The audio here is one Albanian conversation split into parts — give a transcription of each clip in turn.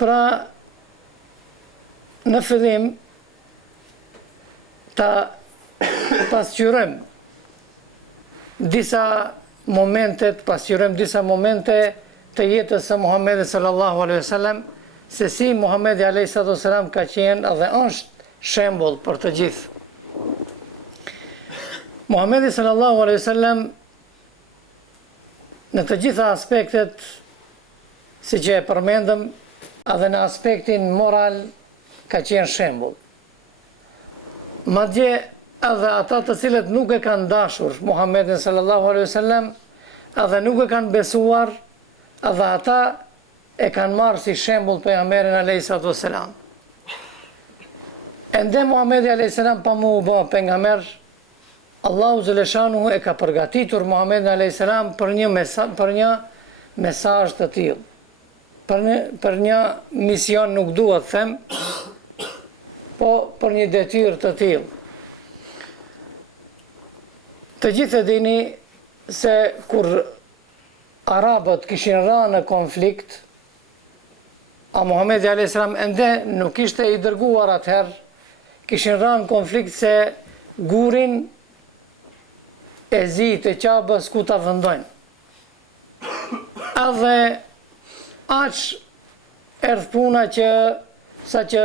Pra, në fillim, ta pasqyrojmë disa momente të jetës së Muhamedit sallallahu alaihi wasallam, se si Muhamedi alaihi wasallam ka qenë dhe është shembull për të gjithë. Muhamedi sallallahu alaihi wasallam në të gjitha aspektet, si që e përmendëm, edhe në aspektin moral ka qenë shembull. Madje edhe ata të cilët nuk e kanë dashur Muhammedin sallallahu alaihi wasallam, edhe nuk e kanë besuar, edhe ata e kanë marrë si shembull pejgamberin alayhi salatu wasalam. Ende Muhammedi alayhi salam pa mu bë pejgamber, Allahu Zëleshanuhu e ka përgatitur Muhammedin alayhi salam për një mesazh të tillë. Për një mision, nuk dua të them, po për një detyrë të tillë. Të gjithë e dini se kur Arabët kishin rënë në konflikt, a Muhammedi alayhi salam ende nuk ishte i dërguar atëherë, kishin rënë në konflikt se gurin e zi të Qabës ku ta vendojnë. Edhe aq erdh puna që sa që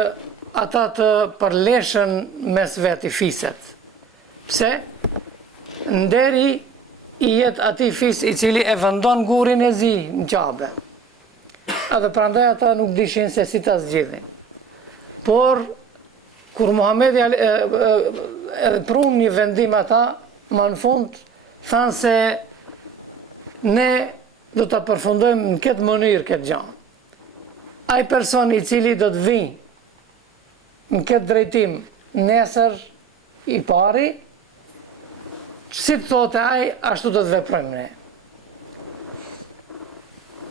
ata të përleshën mes veti fiset. Pse? Nderi i jetë ati fis i cili e vendon gurin e zi në Qabë. Edhe prandaj ata nuk dishin se si ta zgjidhin. Por, kur Muhamedi prun një vendim ata, ma në fund, thanë se ne do të përfundojmë në këtë mënyrë këtë gjanë. Ai person i cili do të vinë në këtë drejtim nesër i pari, si të thote ai, ashtu do të veprojmë ne.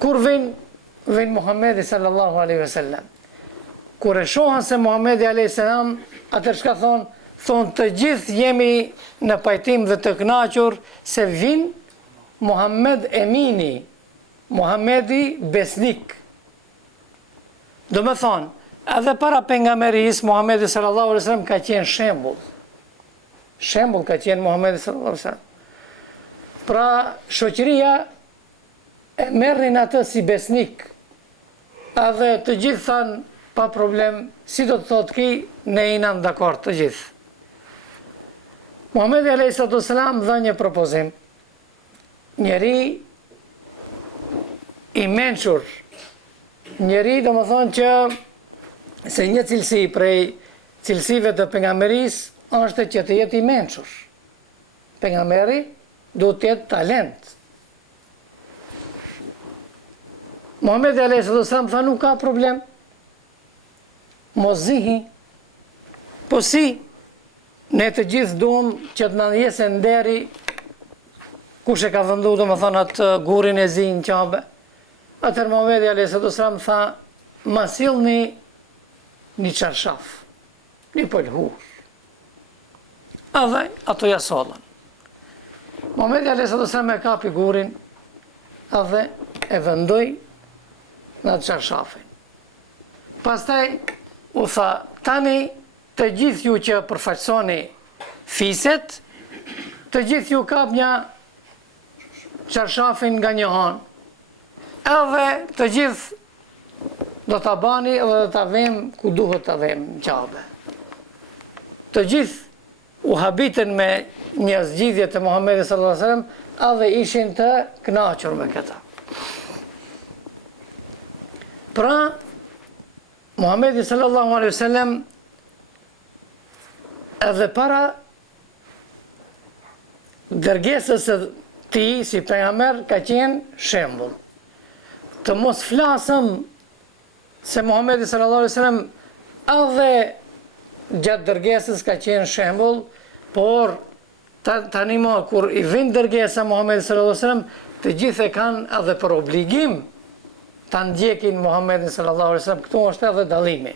Kur vinë Muhammedi sallallahu alaihi wasallam. Kur e shohën se Muhammedi alaihi salam, atër shka thonë të gjithë jemi në pajtim dhe të kënaqur se vinë Muhammed Emini, Muhammedi besnik. Do me thonë, edhe para pejgamberis, Muhammedi sallallahu alaihi wasallam ka qenë shembull. Shembull ka qenë Muhammedi sallallahu alaihi wasallam. Pra, shoqëria e merrin atë si besnik. Edhe të gjithë thanë, pa problem, si do të thotë ki, ne jena dakord të gjithë. Muhammedi alayhi salatu wasalam dha një propozim. Njeri i mençur, njeri do më thonë që se një cilësi prej cilësive të pejgamberisë është që të jetë i mençur. Pejgamberi duhet të jetë talent. Muhammedi alayhi salatu wasalam tha nuk ka problem. Mos zihi. Po si? Ne të gjithë duhem që të na jesen nderi kush e ka vendu do më thonë atë gurin e zi në Qabë. Atër Muhammedi alayhi salatu wasalam tha, ma sillni një çarshaf, një pëlhur. Edhe ato ja sollën. Muhammedi alayhi salatu wasalam e kapi gurin edhe e vendoi në atë çarshafin. Pastaj u tha, tani të gjithë ju që përfaqësoni fiset, të gjithë ju kap një çarshafin nga një hanë. Edhe të gjithë do ta bani edhe do ta vëmë ku duhet ta vëmë në Qabë. Të gjithë u habitën me një zgjidhje të Muhammedit sallallahu alaihi wasallam, edhe ishin të kënaqur me këtë. Pra, Muhammedi sallallahu alaihi wasallam edhe para dërgesës së tij si pejgamber ka qenë shembull. Të mos flasëm se Muhammedi sallallahu alaihi wasallam edhe gjatë dërgesës ka qenë shembull, por tani më kur i vjen dërgesa Muhammedi sallallahu alaihi wasallam, të gjithë e kanë edhe për obligim ta ndjekin Muhammedin sallallahu alaihi wasallam. Këtu është edhe dallimi.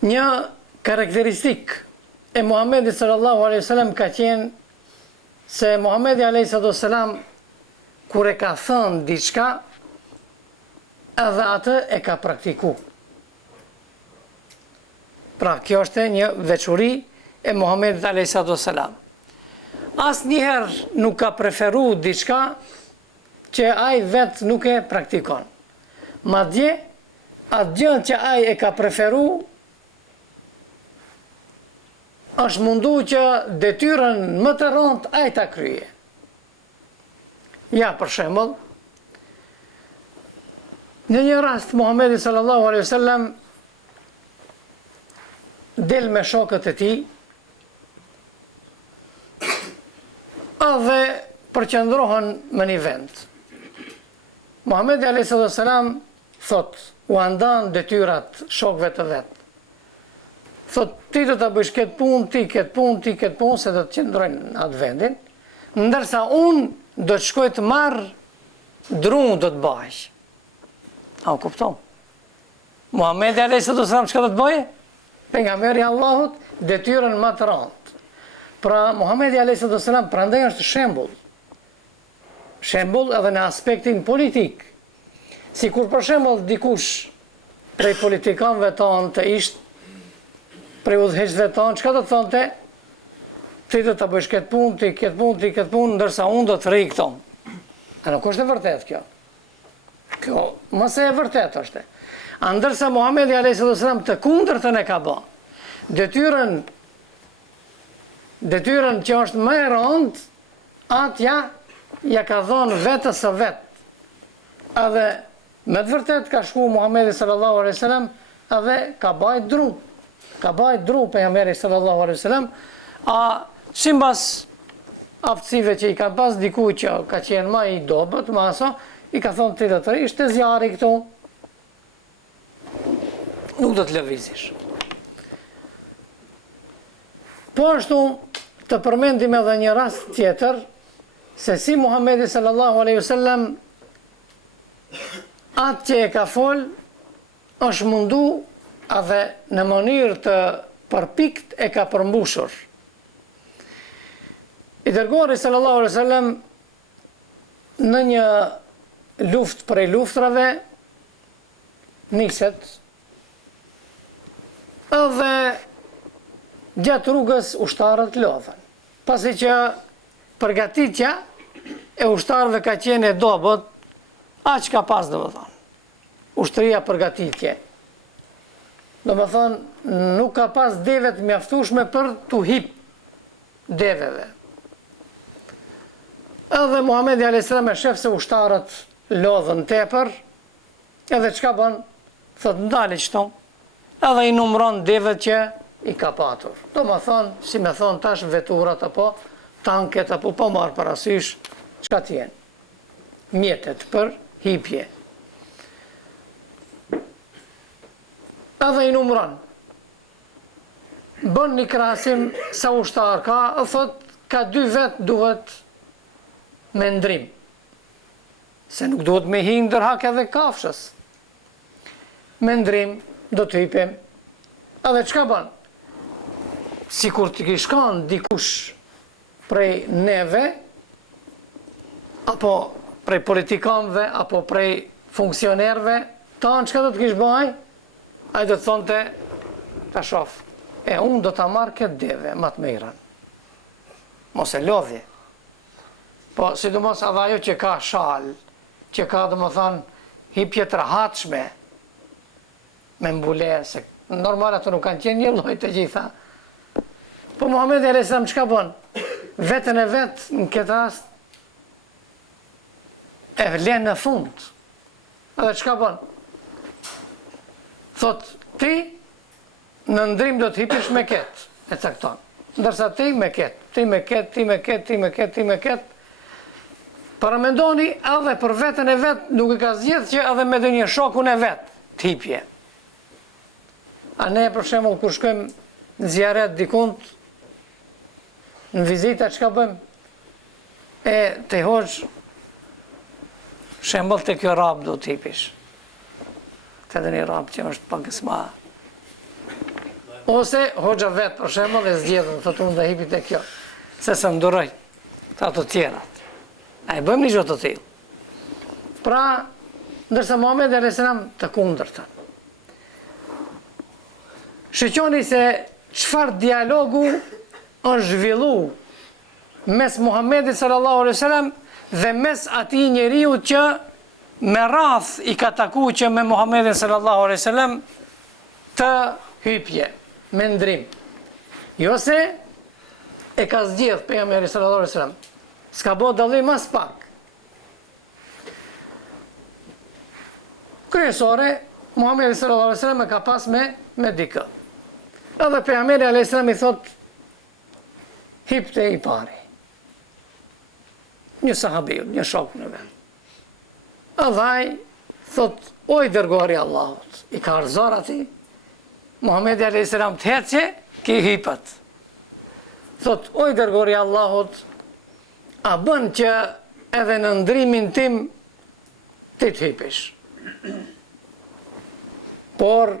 Një karakteristik e Muhammedit sallallahu alaihi wasallam ka qenë se Muhammedi alaihi wasallam kur e ka thënë diçka, edhe atë e ka praktiku. Pra, kjo është një veçuri e Muhamedit a.s. Asë njëherë nuk ka preferu diçka që ai vetë nuk e praktikon. Madje, atë gjë që ai e ka preferu, është mundu që detyrën më të rëndë ai ta kryje. Ja, për shembull, në një rast, Muhamedi sallallahu alaihi wasallam del me shokët e tij edhe përqendrohen në një vend. Muhamedi alaihi wasallam thot, u andan detyrat shokëve të vet. Thot, ti do ta bësh këtë punë, ti këtë punë, ti këtë punë, se do të qëndrojnë në atë vendin, ndërsa unë do të shkoj të marr drunë do të bëj. A u kupton? Muhamedi alayhi sallam çka do të bëje? Pejgamberi Allahut detyrën më të rëndë. Pra Muhamedi alayhi sallam prandaj është shembull. Shembull edhe në aspektin politik. Sikur për shembull dikush prej politikanëve tonë të ishte prej udhëheqësve tonë, çka do të thonte? Ti do të bësh këtë punë, ti këtë punë, ti këtë punë, ndërsa unë do të rri këto. A nuk është e vërtet kjo? Kjo mëse e vërtet është. A ndërsa Muhamedi alayhi sallam të kundërtën e ka bë. Detyrën që është më e rëndë, atë ja ka dhënë vetës së vetë. Edhe me të vërtet ka shku Muhamedi sallallahu alaihi wasallam edhe ka bajt dru. Ka bajt dru pejgamberi sallallahu alaihi wasallam, a simbas aftësive që i ka pas diku që ka qenë më i dobët, më aso, i ka thonë ti do të rish të zjarri këtu. Nuk do të lëvizish. Po ashtu të përmendim edhe një rast tjetër, se si Muhamedi sallallahu alaihi wasallam atë që e ka fol, është mundu edhe në mënyrë të përpikt e ka përmbushur. I dërguari sallallahu alaihi wasallam në një luftë prej luftrave niset edhe gjatë rrugës ushtarët lodhen. Pasi që përgatitja e ushtarëve ka qenë e dobët, aq ka pas do më thonë. Ushtëria përgatitje. Do më thonë, nuk ka pas devet mjaftueshme për t'u hip deveve. Edhe Muhamedi alayhis salam e shef se ushtarët lodhën tepër, edhe çka bën? Thot ndale çto. Edhe i numëron devet që i ka patur. Do më thonë, si me thonë tash veturat apo tanket apo po marr parasysh çka t'jenë. Mjetet për hipje. Edhe i numëron. Bën një krahasim sa ushtar ka, thot ka 2 vet duhet me ndrim. Se nuk duhet me hi ndërhak edhe kafshës. Me ndrim, do të hipim. Edhe çka bën? Sikur të kishkon dikush prej neve, apo prej politikanëve, apo prej funksionerëve, tanë çka do të kish bëj? Ai do të thonte, ta shof, unë do ta marr këtë deve, më të mirën. Mos e lodhje. Po, sidomos edhe ajo që ka shal, që ka do më thonë hipje të rahatshme, me mbule, se normal ato nuk kanë qenë një lloj të gjitha. Po Muhamedi alayhis salam çka bën? Vetën e vet në këtë rast e vlen në fund. Edhe çka bën? Thot, ti në ndrim do të hipish me ketë, e cakton. Ndërsa ti me ketë, ti me ketë, ti me ketë, ti me ketë, ti me ketë. Paramendoni edhe për vetën e vetë nuk e ka zgjedhë që edhe me dhe një shokun e vetë të hipje. A ne për shembull kur shkojmë në zjaret dikund, në vizita çka bëjmë? Te hoxh shembull te kjo rab do të hipish. Te dhe një rab që është pak më. Ose hoxha vetë për shembull e zgjedhën, thotë unë do hipi te kjo, se së nduroj të ato tjerat. A e bëjmë një gjë të tillë. Pra, ndërsa Muhamedi alayhis salam të kundërtën. Shëqoni se çfarë dialogu është zhvillu mes Muhamedit sallallahu alaihi wasallam dhe mes atij njeriu që me radh i ka taku që me Muhamedit sallallahu alaihi wasallam të hypje, me ndrim. Jo se e ka zgjedh pejgamberi sallallahu alaihi wasallam. S'ka bo dallim as pak. Kryesore, Muhamedi sallallahu alaihi wasallam e ka pas me dikë. Edhe pejgamberi alayhis salam i thot hipte i pari. Një sahabiu, një shok në vend. Edhe ai thot, o i dërguari i Allahut, i ka arzor ati, Muhamedi alayhis salam të hece, ki hipët. Thot, o i dërguari i Allahut, a bën që edhe në ndrimin tim ti të hipish. Por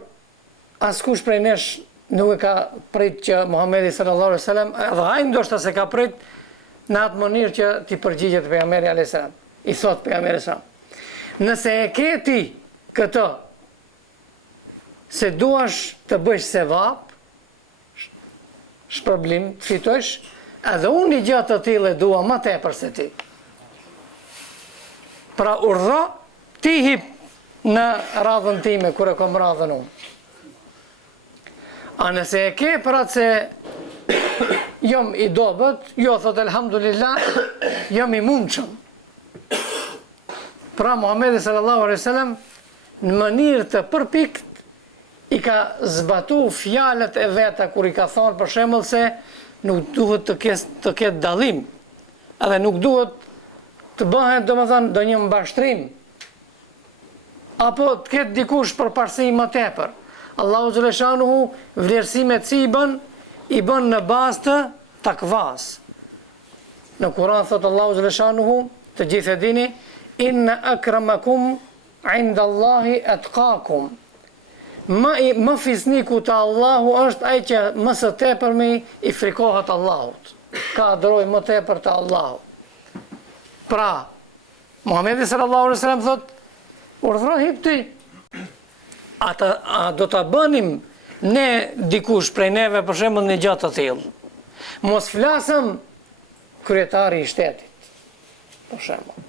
askush prej nesh nuk e ka prit që Muhamedi sallallahu alaihi wasallam, edhe ai ndoshta se ka prit në atë mënyrë që ti përgjigjet pejgamberi alayhis salam. I thot pejgamberi sa, nëse e ke ti këtë se duash të bësh sevap, shpërblim të fitosh, edhe unë i gjatë të tillë dua më tepër se ti. Pra urdhro ti hip në radhën time kur e kam radhën unë. A nëse e ke për atë se jom i dobët, jo thot elhamdulillah, jom i mundshëm. Pra Muhamedi sallallahu alaihi wasallam në mënyrë të përpikt i ka zbatu fjalët e veta kur i ka thonë për shembull se nuk duhet të ketë dallim, edhe nuk duhet të bëhet domethënë ndonjë mbashtrim, apo të ketë dikush përparësi më tepër. Allahu xhaleshanuhu vlerësimet si i bën në bazë të takvas. Në Kur'an thot Allahu xhaleshanuhu, të gjithë e dini, inna akramakum inda Allahi atqakum. Më fisniku të Allahu është ai që më së tepërmi i frikohet Allahut. Ka adhuroj më tepër të Allahut. Pra, Muhamedi sallallahu alaihi wasallam thot, urdhro hip ti. A do ta bënim ne dikush prej neve për shembull në gjatë të tillë. Mos flasëm kryetari i shtetit, për shembull.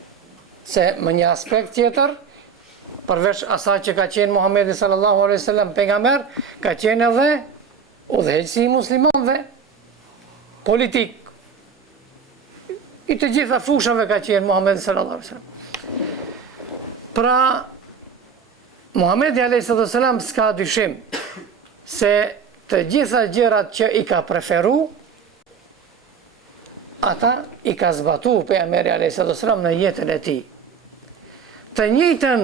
Se më një aspekt tjetër, përveç asaj që ka qenë Muhamedi sallallahu alaihi wasallam pejgamber, ka qenë edhe udhëheqësi i muslimanëve, politik. I të gjitha fushave ka qenë Muhamedi sallallahu alaihi wasallam. Pra Muhamedi alayhis salam s'ka dyshim se të gjitha gjërat që i ka preferu, ata i ka zbatu pejgamberi alayhis salam në jetën e tij. Të njëjtën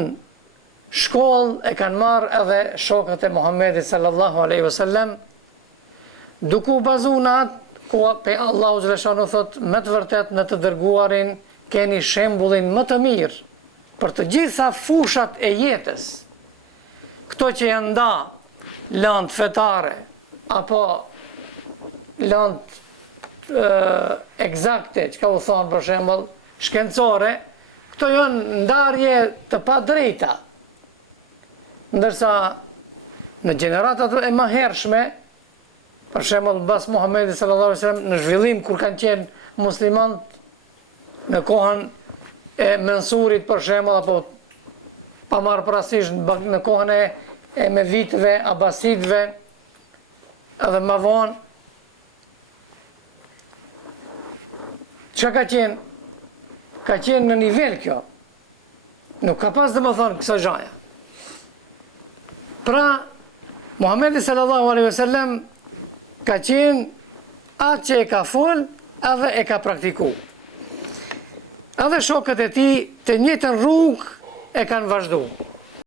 shkollë e kanë marrë edhe shokët e Muhamedit sallallahu alaihi wasallam, duke u bazuar në atë ku Allahu xhaleshanu thot, me të vërtet në të dërguarin keni shembullin më të mirë për të gjitha fushat e jetës. Këto që janë nda lëndë fetare, apo lëndë eksakte, që ka u thonë për shembull, shkencore, këto janë ndarje të pa drejta. Ndërsa në gjeneratat e mëhershme, për shembull mbas Muhamedit sallallahu alaihi wasallam, në zhvillim kur kanë qenë muslimanët në kohën e Mensurit për shembull, apo pa marrë parasysh në kohën e Meditëve, Abasidëve, edhe më vonë. Çka ka qenë? Ka qenë në nivel kjo. Nuk ka pas domethënë kësaj gjaja. Pra, Muhamedi sallallahu alaihi wasallam ka qenë atë që e ka folë, edhe e ka praktiku. Edhe shokët e tij të njëjtën rrugë e kanë vazhduar.